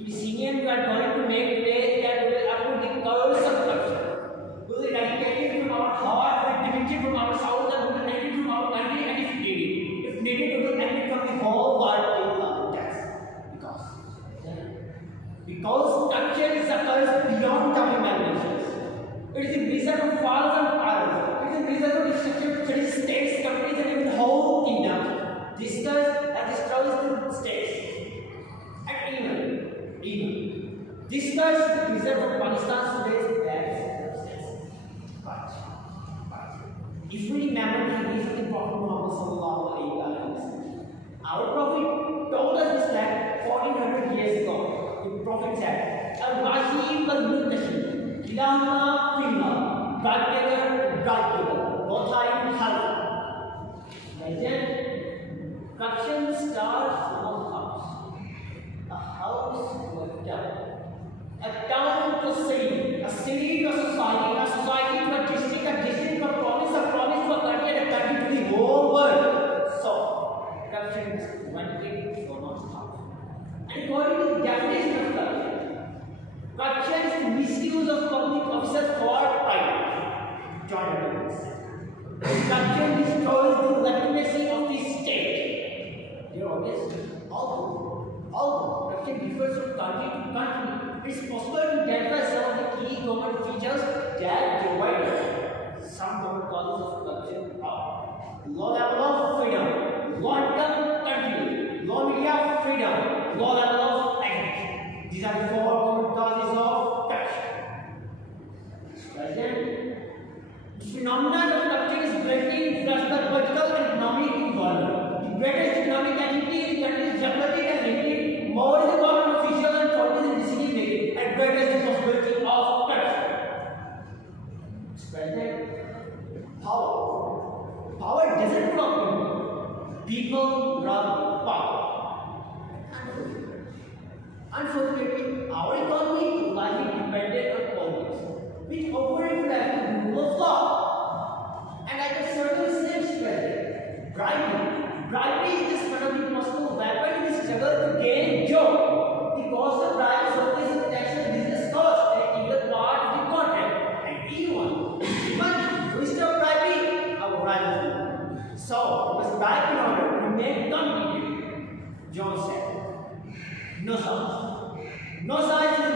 To be senior, we are going to make today that we are going to the curse of corruption. We will eradicate it from our heart, we will delete it from our soul, and we will end it from our country, and if needed. If needed, we will end it from the whole world till our death. Because corruption is a curse beyond time imaginations. It is the reason for falls and errors. It is the reason for destruction of cities, states, countries, and even whole kingdoms. This curse has destroyed the states. And even this curse is the reason for Pakistan's today's bad states. But if we remember the hadith of the Prophet Muhammad sallallahu alaihi wasallam, our Prophet told us this fact 1400 years ago. The Prophet said, "Al-Mashi wal-Muntashir, Ilahna Finna, God giver, both are in hell." Legend, corruption starts from a house to a town to a city to a society to a district to a province to a country, and a country to the whole world. So, corruption is one thing, so not stop. And according to the definition of corruption is the misuse of public officers for private joint. Corruption destroys the legitimacy of the state. Dear audience, although corruption differs from country to country, it is possible to identify some of the key common features that divide us. Some common causes of corruption are low level of freedom, long-term country, low media freedom, low level of language. These are the four common causes of corruption. Present, the phenomenon of corruption is greatly influenced by political and economic involvement. The greatest economic entity in the country is generated and limited. More is the power of officials and authorities in decision making, and greater is the possibility of corruption. Present, power doesn't belong to people, rather power. Unfortunately, our economy is largely dependent on politics, which operate as the rule of law. And I can certainly say, bribery is one of the most weapon in the struggle to gain job. The cost of bribe is always a tax business cost, and either part of the contract, and even waste of bribery, our rivals. So, we must bribe in order to remain competitive. John said, "No science is